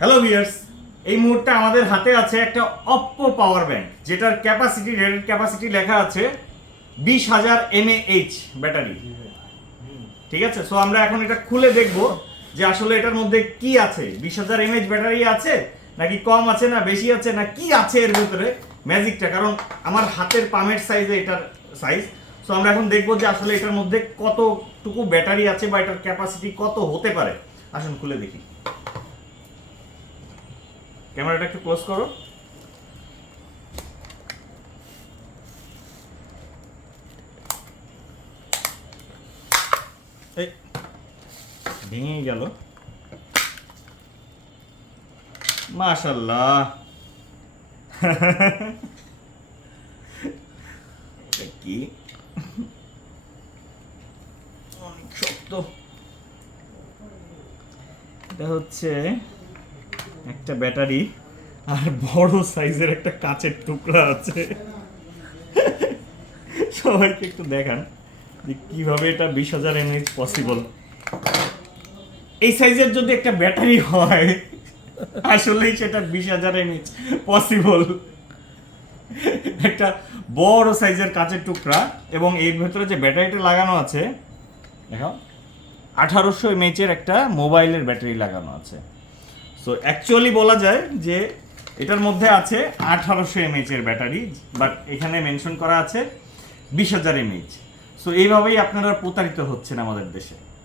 Hello viewers, এই মুহূর্তে আমাদের হাতে আছে একটা অপ্পো পাওয়ার ব্যাংক, যেটার ক্যাপাসিটি রেটেড ক্যাপাসিটি লেখা আছে 20,000 mAh ব্যাটারি। ঠিক আছে, সো আমরা এখন এটা খুলে দেখব যে আসলে এটার মধ্যে কি আছে। 20,000 mAh ব্যাটারি আছে নাকি কম আছে না বেশি আছে না কি আছে এর ভিতরে ম্যাজিকটা, কারণ আমার হাতের পামের সাইজে এটার সাইজ। সো আমরা এখন দেখব যে আসলে এটার মধ্যে কতটুকু ব্যাটারি আছে বা এটার ক্যাপাসিটি কত হতে পারে। আসুন খুলে দেখি। ক্যামেরাটা একটু ক্লোজ করো। এই ভেঙে গেল, মাশাআল্লাহ। এটা কি অনেক শক্ত। এটা হচ্ছে একটা ব্যাটারি আর বড় সাইজের একটা কাচের টুকরা আছে। সবাইকে একটু দেখান যে কিভাবে এটা 20,000 mAh পসিবল। এই সাইজের যদি একটা ব্যাটারি হয় আসলেই সেটা 20,000 mAh পসিবল। একটা বড় সাইজের কাচের টুকরা এবং এর ভেতরে যে ব্যাটারিটা লাগানো আছে দেখো 1800 mAh এর একটা মোবাইলের ব্যাটারি লাগানো আছে। সো অ্যাকচুয়ালি বলা যায় যে এটার মধ্যে আছে 1800 mAh এর ব্যাটারি, বাট এখানে মেনশন করা আছে 20,000 mAh। সো এইভাবেই আপনারা প্রতারিত হচ্ছেন আমাদের দেশে।